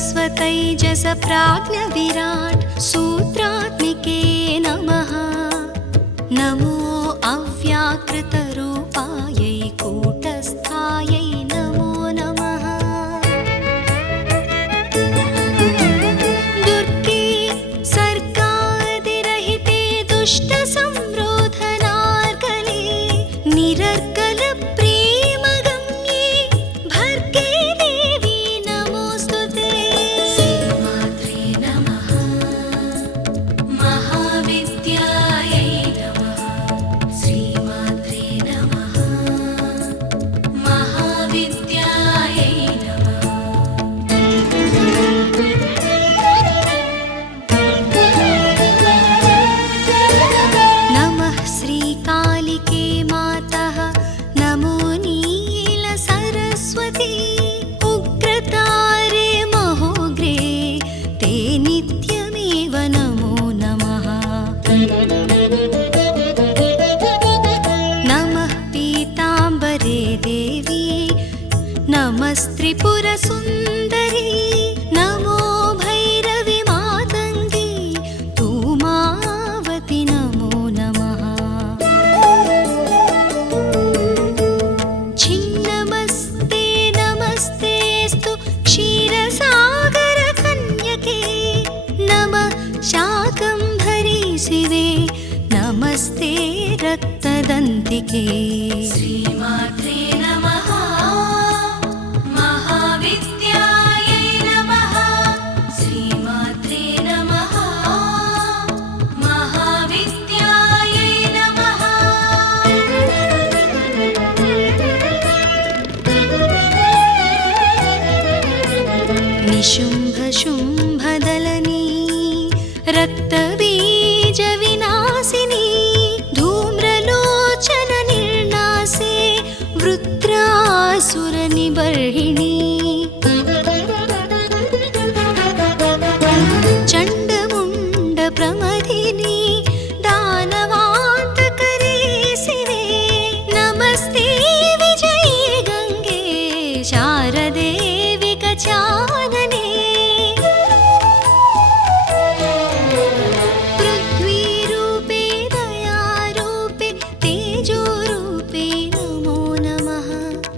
स्वतैजस प्राज्ञविराट् सूत्रात्मिके नमः। नमो अव्याकृतरूपायै कूटस्थायै नमो नमः। दुर्गे सर्गादिरहिते दुष्टसंरोधनार्कले निरर्कल प्रेमगम्ये भर्गे देवी नमोऽस्तुते। श्रीमात्रे नमः। महाविद्यायै नमः। श्रीमात्रे नमः। महाविद्यायै नमः। नमः श्रीकालिके मातः। नमो नीलसरस्वती। उग्रतारे महोग्रे ते नित्यमेव नमो नमः। नमः पीताम्बरे देवी। नमस्त्रिपुरसुन्दरी। नमो भैरवि मातङ्गी तूमावति नमो नमः। छिन्नमस्ते नमस्तेऽस्तु क्षीरसागरकन्यके। नमः शाकम्भरी शिवे। नमस्ते रक्तदन्तिके। श्रीमात्रे नमः। महाविद्यायै नमः। श्रीमात्रे नमः। महाविद्यायै नमः। निशुम्भशुम्भदलनी रक्तबीजविनाशिनी धूम्रलोचननिर्नासे वृत्रासुरनिबर्हिणी। चण्डमुण्डप्रमथिनी दानवान्तकरे शिवे। नमस्ते विजये गङ्गे शारदे विकचानने। पृथ्वीरूपे दयारूपे तेजोरूपे नमो नमः।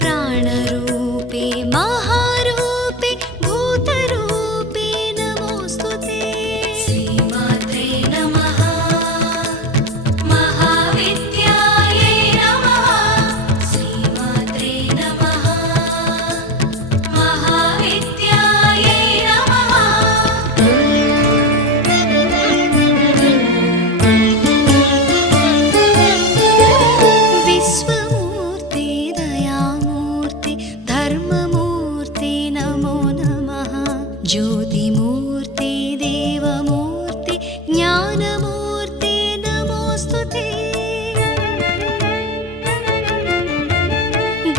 प्राणरूपे महारूपे भूतरूपे नमोऽस्तुते। श्रीमात्रे नमः। महाविद्यायै नमः। श्रीमात्रे नमः। महाविद्यायै नमः। विश्वमूर्ते दयामूर्ते धर्ममूर्ते नमो नमः। ज्योतिमूर्ते देवमूर्ते ज्ञानमूर्ते नमोऽस्तुते।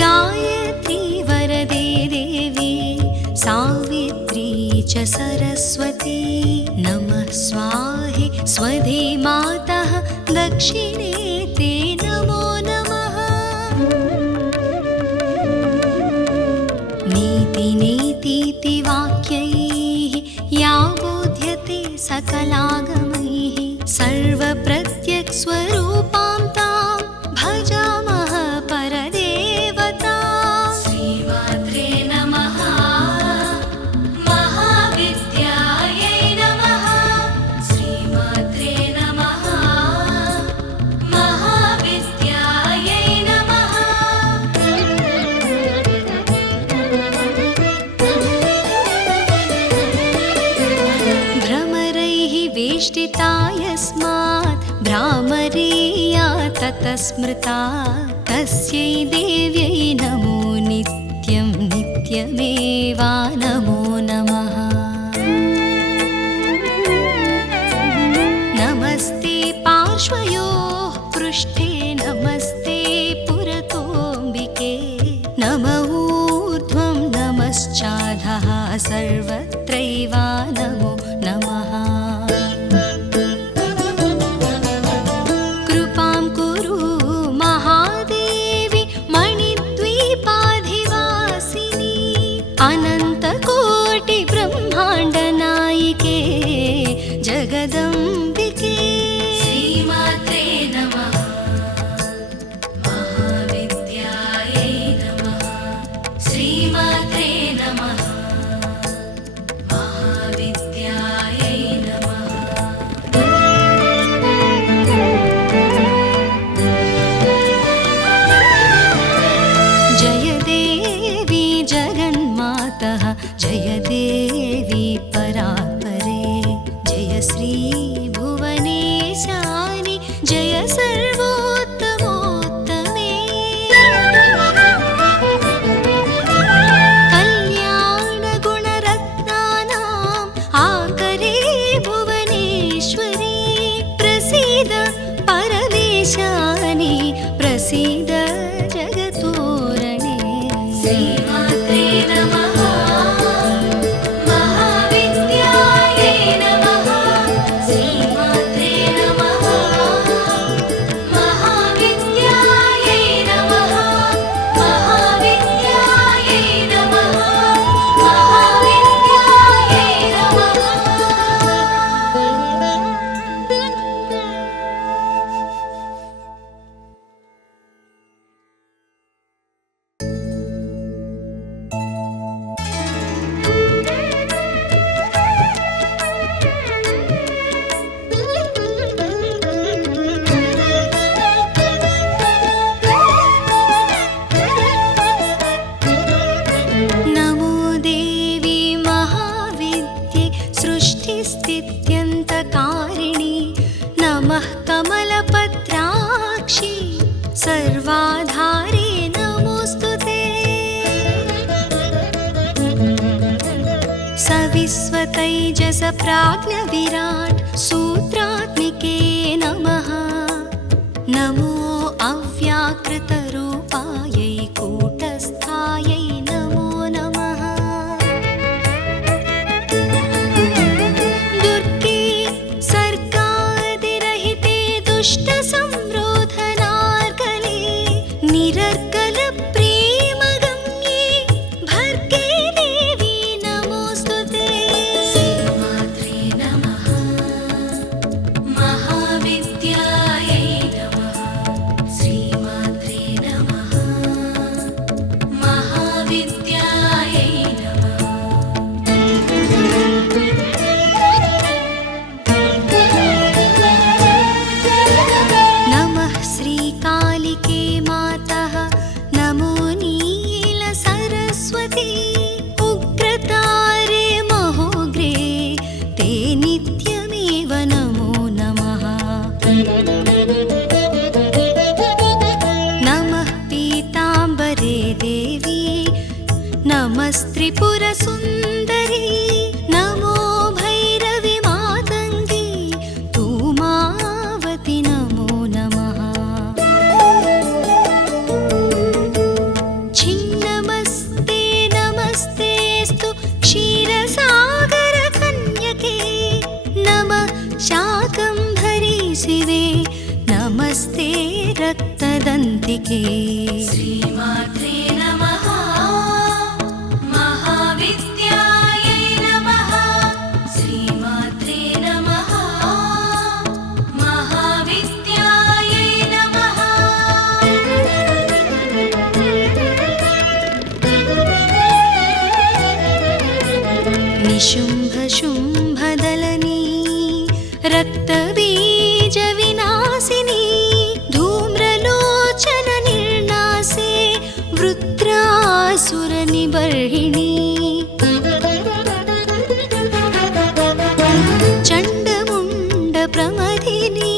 गायत्री वरदे देवी सावित्री च सरस्वती। नमः स्वाहे स्वधे मातः दक्षिणे ते नमो नमः। नीति नेतीति वाक्यैः या बोध्यते सकलागमैः सर्वप्रत्यक्स्वरूपां तां भजामः परदेवता। श्रीमात्रे नमः। महाविद्यायै नमः। श्रीमात्रे नमः। महाविद्यायै नमः। भ्रमरैः वेष्टिता यस्मात् भ्रामरीया ततः स्मृता। तस्यै देव्यै नमो नित्यं नित्यमेवा नमो नमः। नमस्ते पार्श्वयोः पृष्ठे नमस्ते पुरतोऽम्बिके। नम ऊर्ध्वं नमश्चाधः सर्वत्रैव नमो नमः। कृपां कुरु महादेवी मणिद्वीपाधिवासिनी। अनन्तकोटिब्रह्माण्ड तैजस प्राज्ञविराट् सूत्रात्मिके नमः। नमो अव्याकृतरूपायै कूटस्थायै नमो नमः। दुर्गे सर्गादिरहिते दुष्टसंरोधनार्कले निरर्कल प्रेमगम्ये भर्गे देवी नमोऽस्तुते। श्रीमात्रे नमः। महाविद्यायै नमः। श्रीमात्रे नमः। महाविद्यायै नमः। नमः श्रीकालिके मातः। नमो नीलसरस्वती। उग्रतारे महोग्रे ते नित्यमेव नमो नमः। नमः पीताम्बरे देवी। नमस्त्रिपुरसुन्दरी। नमो भैरवि मातङ्गी तूमावति नमो नमः। छिन्नमस्ते नमस्तेऽस्तु क्षीरसागरकन्यके। नमः शाकम्भरी शिवे। नमस्ते रक्तदन्तिके। श्रीमात्रे नमः। महाविद्यायै नमः। श्रीमात्रे नमः। महाविद्यायै नमः। निशुम्भशुम्भदलनी रक्तबीजविनाशिनी धूम्रलोचननिर्नासे वृत्रासुरनिबर्हिणी। चण्डमुण्डप्रमथिनी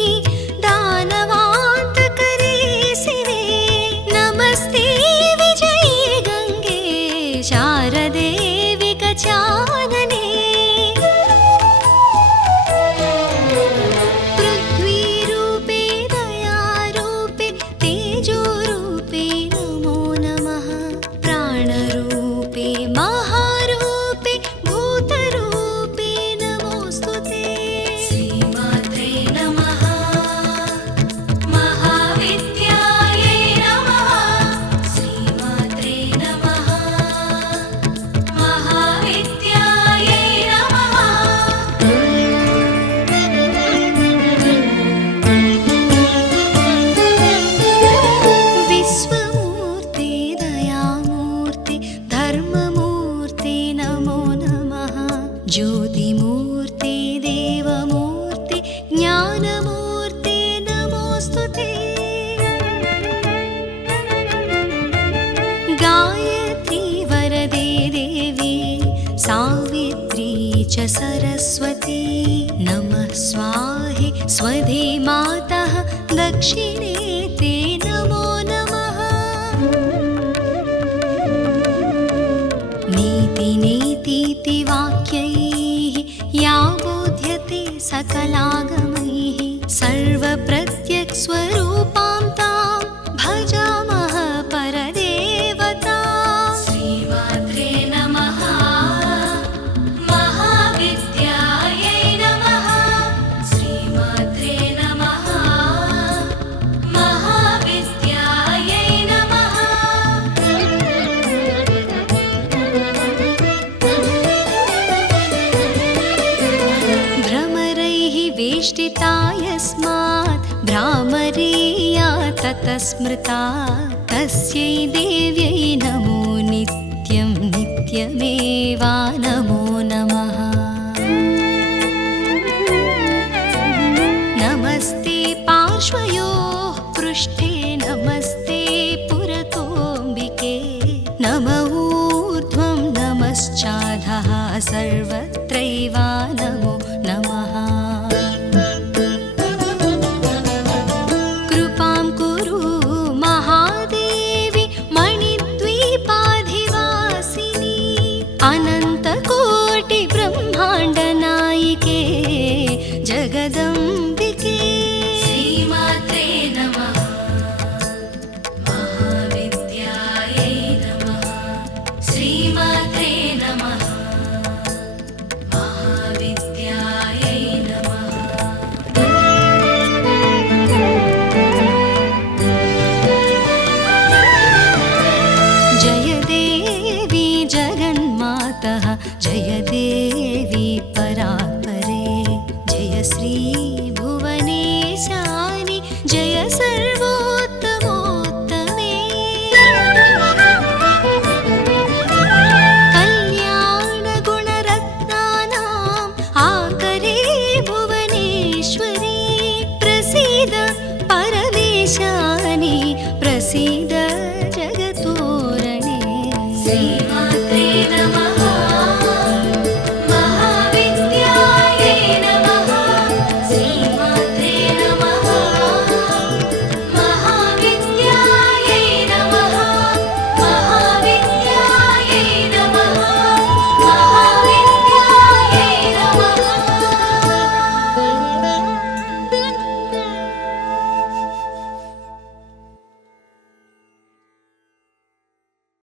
दानवान्तकरे शिवे। नमस्ते विजये गङ्गे शारदे विकचानने। पृथ्वीरूपे दयारूपे तेजोरूपे नमो नमः। प्राणरूपे महारूपे भूतरूपे नमोऽस्तुते। श्रीमात्रे नमः। महाविद्यायै नमः। श्रीमात्रे नमः। महाविद्यायै नमः। विश्वमूर्ते दयामूर्ते धर्ममूर्ते नमो नमः। ज्योतिमूर्ते देवमूर्ते ज्ञानमूर्ते नमोऽस्तुते। गायत्री वरदे देवी सावित्री च सरस्वती। नमः स्वाहे स्वधे मातः दक्षिणे ते नमो नमः। नीति नेतीति वाक्यैः या बोध्यते सकलागमैः सर्वप्रत्यक्स्वरूपां तां भजामः परदेवता। श्रीमात्रे नमः। महाविद्यायै नमः। श्रीमात्रे नमः। महाविद्यायै नमः। भ्रमरैः वेष्टिता यस्मात् भ्रामरीया ततः स्मृता। तस्यै देव्यै नमो नित्यं नित्यमेवा नमो नमः। नमस्ते पार्श्वयोः पृष्ठे नमस्ते पुरतोऽम्बिके। नम ऊर्ध्वं नमश्चाधः सर्वत्र